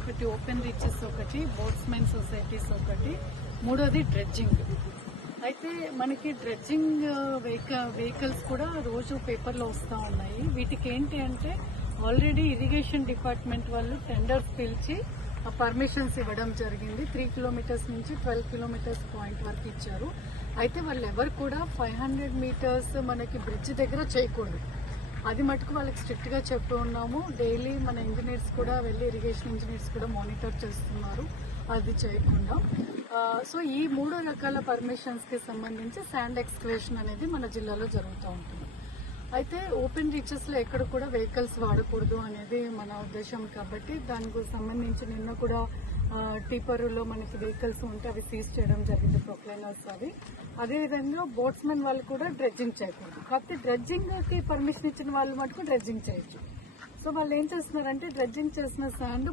ఒకటి open reaches ఒకటి boatsmen societies ఒకటి, మూడోది డ్రెడ్జింగ్. అయితే మనకి డ్రెడ్జింగ్ వెహికల్స్ కూడా రోజు పేపర్లో వస్తూ ఉన్నాయి. వీటికి ఏంటి అంటే ఆల్రెడీ ఇరిగేషన్ డిపార్ట్మెంట్ వాళ్ళు టెండర్స్ పిలిచి పర్మిషన్స్ ఇవ్వడం జరిగింది. 3 కిలోమీటర్స్ నుంచి 12 కిలోమీటర్స్ పాయింట్ వరకు ఇచ్చారు. అయితే వాళ్ళు ఎవరు కూడా 500 మీటర్స్ మనకి బ్రిడ్జ్ దగ్గర చేయకూడదు. అది మటుకు వాళ్ళకి స్ట్రిక్ట్గా చెప్పి ఉన్నాము. డైలీ మన ఇంజనీర్స్ కూడా వెళ్ళి ఇరిగేషన్ ఇంజనీర్స్ కూడా మానిటర్ చేస్తున్నారు అది చేయకుండా. సో ఈ 3 రకాల పర్మిషన్స్కి సంబంధించి శాండ్ ఎక్స్కవేషన్ అనేది మన జిల్లాలో జరుగుతూ ఉంటుంది. అయితే ఓపెన్ రీచెస్లో ఎక్కడ కూడా వెహికల్స్ వాడకూడదు అనేది మన ఉద్దేశం. కాబట్టి దానికి సంబంధించి నిన్న కూడా టీపర్లో మనకి వెహికల్స్ ఉంటే అవి సీజ్ చేయడం జరిగింది, ప్రొక్లైనర్స్ అవి. అదేవిధంగా బోట్స్మెన్ వాళ్ళు కూడా డ్రెడ్జింగ్ చేయకూడదు. కాకపోతే డ్రెడ్జింగ్కి పర్మిషన్ ఇచ్చిన వాళ్ళు మటుకు డ్రెడ్జింగ్ చేయొచ్చు. సో వాళ్ళు ఏం చేస్తున్నారంటే డ్రెడ్జింగ్ చేసిన శాండ్